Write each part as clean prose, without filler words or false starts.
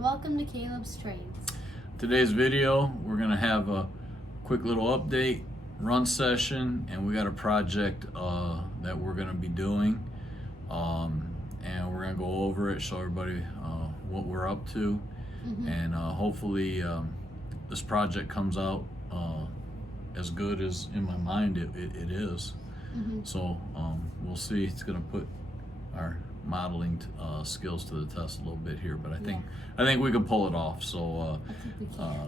and welcome to Caleb's Trains. Today's video, we're going to have a quick little update, run session, and we got a project that we're going to be doing. And we're going to go over it, show everybody what we're up to. And hopefully this project comes out as good as in my mind it is. So we'll see. It's going to put our modeling skills to the test a little bit here, but I think we can pull it off. So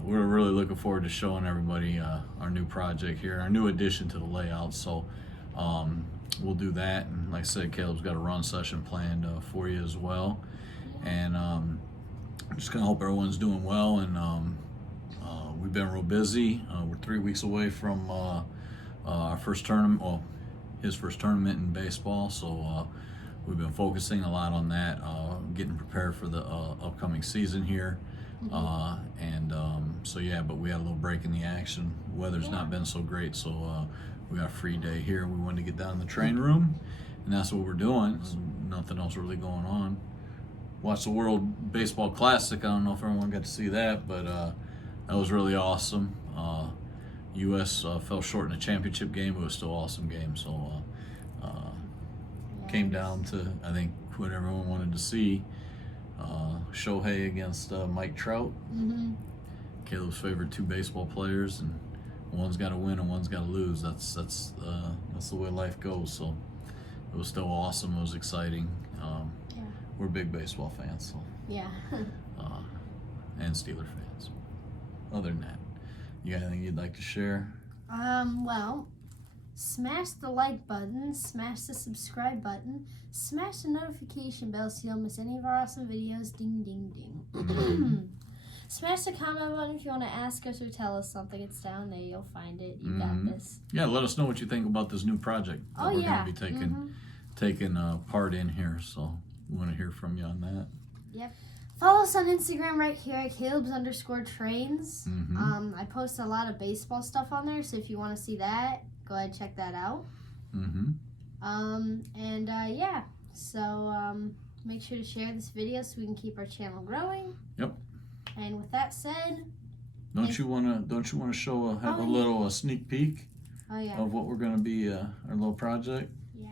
we're really looking forward to showing everybody our new project here, our new addition to the layout. So we'll do that, and like I said, Caleb's got a run session planned for you as well. And I'm just gonna hope everyone's doing well. And we've been real busy. We're 3 weeks away from our first tournament, well, his first tournament in baseball. So we've been focusing a lot on that, getting prepared for the upcoming season here. So yeah, but we had a little break in the action. Weather's not been so great, so we got a free day here. We wanted to get down in the train room, and that's what we're doing. There's nothing else really going on. Watched the World Baseball Classic. I don't know if everyone got to see that, but that was really awesome. U.S. Fell short in the championship game, but it was still an awesome game. So came down to, I think, what everyone wanted to see. Shohei against Mike Trout. Caleb's favorite two baseball players, and one's got to win and one's got to lose. That's the way life goes. So it was still awesome. It was exciting. We're big baseball fans, so and Steeler fans. Other than that, you got anything you'd like to share? Well, smash the like button, smash the subscribe button, smash the notification bell so you don't miss any of our awesome videos. Ding, ding, ding. Smash the comment button if you want to ask us or tell us something. It's down there. You'll find it. You got this. Yeah, let us know what you think about this new project that we're going to be taking part in here. So we want to hear from you on that. Yep. Follow us on Instagram right here at Caleb's_trains. I post a lot of baseball stuff on there, so if you want to see that, go ahead and check that out. Yeah, so make sure to share this video so we can keep our channel growing. Yep. And with that said, don't you want to show a little sneak peek of what we're going to be our little project? Yeah.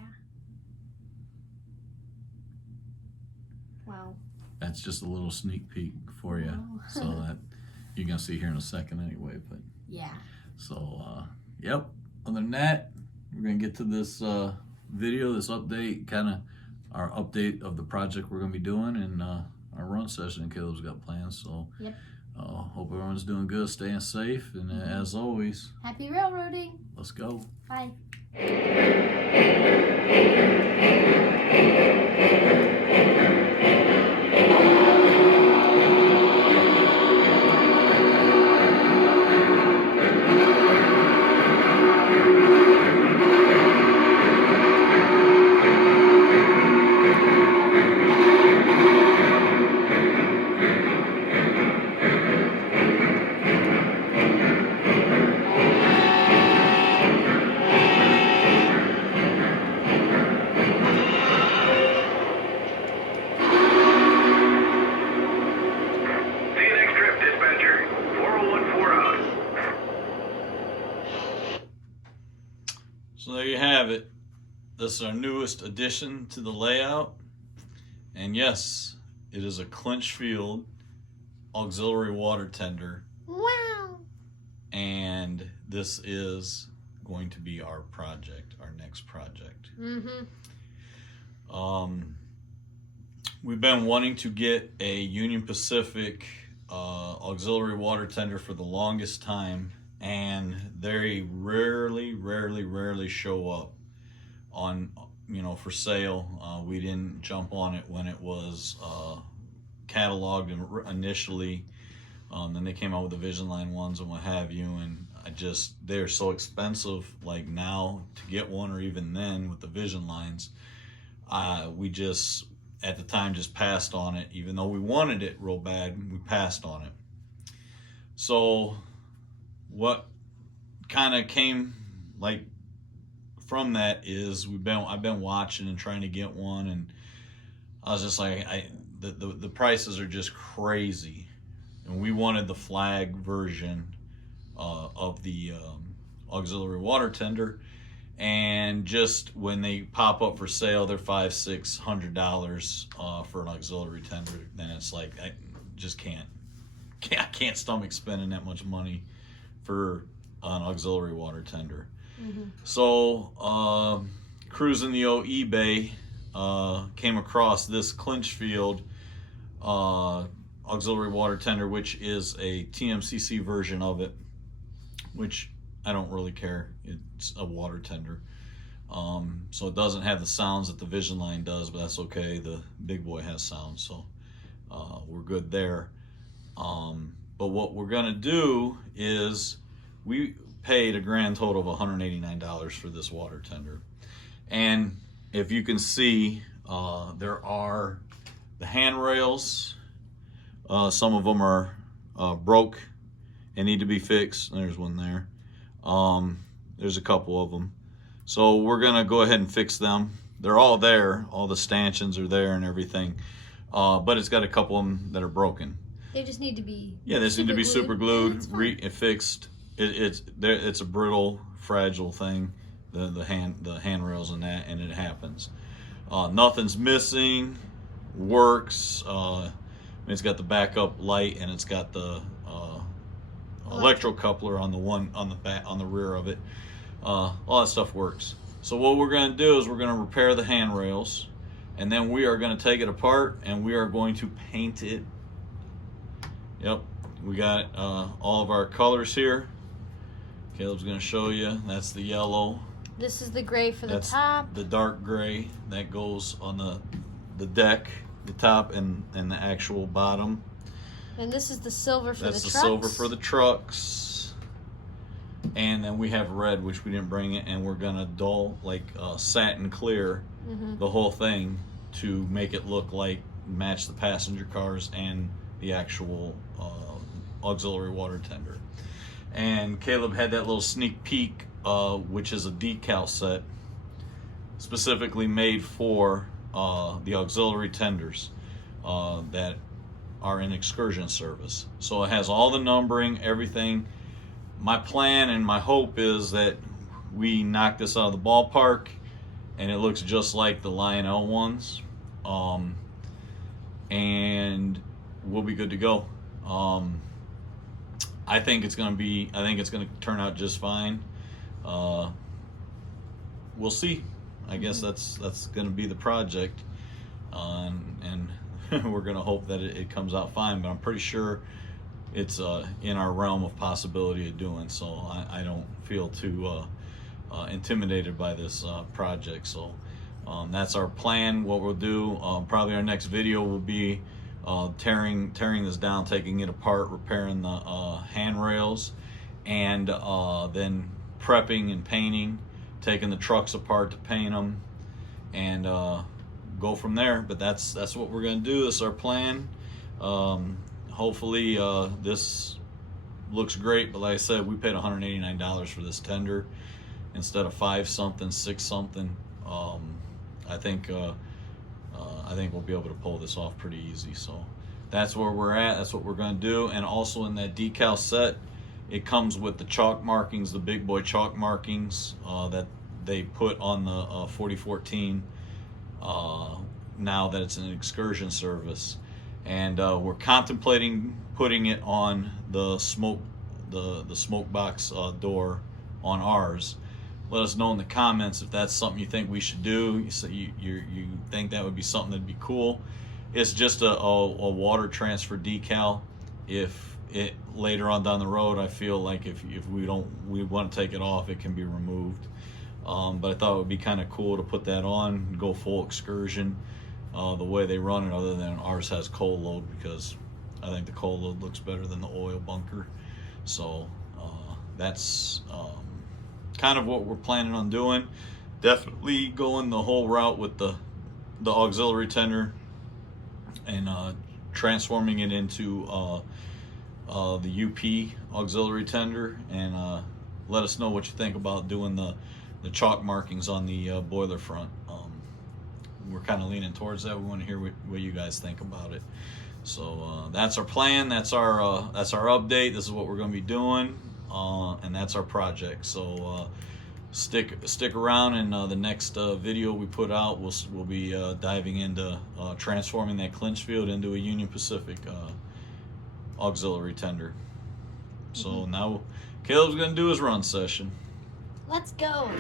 Wow. That's just a little sneak peek for you. So that you're going to see here in a second anyway, but yeah. So yep. Other than that, we're going to get to this video, this update, kind of our update of the project we're going to be doing, and our run session Caleb's got plans. So hope everyone's doing good, staying safe, and as always, happy railroading. Let's go. Bye. So there you have it. This is our newest addition to the layout. And yes, it is a Clinchfield auxiliary water tender. Wow. And this is going to be our project, our next project. We've been wanting to get a Union Pacific auxiliary water tender for the longest time, and they rarely show up on, for sale. We didn't jump on it when it was cataloged initially. Then they came out with the Vision Line ones and what have you, and they're so expensive. Like now to get one, or even then with the Vision Lines, we just at the time just passed on it. Even though we wanted it real bad, we passed on it. So what kind of came like from that is I've been watching and trying to get one, and I was just like, the prices are just crazy, and we wanted the flag version of the auxiliary water tender. And just when they pop up for sale, they're $500-$600 for an auxiliary tender. Then it's like I just can't stomach spending that much money for an auxiliary water tender. So cruising the old eBay, came across this Clinchfield auxiliary water tender, which is a TMCC version of it, which I don't really care. It's a water tender. So it doesn't have the sounds that the Vision line does, but that's okay. The big boy has sound, so we're good there. But what we're gonna do is we paid a grand total of $189 for this water tender. And if you can see, there are the handrails. Some of them are broke and need to be fixed. There's one there. There's a couple of them. So we're gonna go ahead and fix them. They're all there. All the stanchions are there and everything. But it's got a couple of them that are broken. They just need to be super glued, fixed. It's a brittle, fragile thing. The handrails and that, and it happens. Nothing's missing. Works. It's got the backup light, and it's got the electrocoupler on the rear of it. All that stuff works. So what we're going to do is we're going to repair the handrails, and then we are going to take it apart and we are going to paint it. Yep, we got all of our colors here. Caleb's going to show you. That's the yellow. This is the gray for the top. The dark gray that goes on the deck, the top, and the actual bottom. And this is the silver for the trucks. That's the silver for the trucks. And then we have red, which we didn't bring it, and we're gonna dull like satin clear the whole thing to make it look like match the passenger cars and the actual auxiliary water tender. And Caleb had that little sneak peek, which is a decal set specifically made for the auxiliary tenders that are in excursion service. So it has all the numbering, everything. My plan and my hope is that we knock this out of the ballpark and it looks just like the Lionel ones, and we'll be good to go. I think it's going to turn out just fine. We'll see. I guess that's going to be the project, and we're going to hope that it comes out fine. But I'm pretty sure it's in our realm of possibility of doing so. I don't feel too intimidated by this project. So that's our plan. What we'll do, probably our next video will be tearing this down, taking it apart, repairing the handrails, and then prepping and painting, taking the trucks apart to paint them, and go from there. But that's what we're going to do. This is our plan. Hopefully this looks great, but like I said, we paid $189 for this tender instead of $5-something, $6-something. I think we'll be able to pull this off pretty easy. So that's where we're at. That's what we're going to do. And also in that decal set, it comes with the chalk markings, the big boy chalk markings that they put on the 4014 now that it's an excursion service. And we're contemplating putting it on the smoke box door on ours. Let us know in the comments if that's something you think we should do. You think that would be something that'd be cool. It's just a water transfer decal. If it later on down the road, I feel like if we want to take it off, it can be removed. But I thought it would be kind of cool to put that on, go full excursion the way they run it, other than ours has coal load, because I think the coal load looks better than the oil bunker. So that's kind of what we're planning on doing. Definitely going the whole route with the auxiliary tender and transforming it into the UP auxiliary tender. And let us know what you think about doing the chalk markings on the boiler front. we're kind of leaning towards that. We want to hear what you guys think about it. So that's our plan. That's our update. This is what we're going to be doing, and that's our project. So stick around, and the next video we put out, we'll be diving into transforming that Clinchfield into a Union Pacific auxiliary tender. So now Caleb's going to do his run session. Let's go.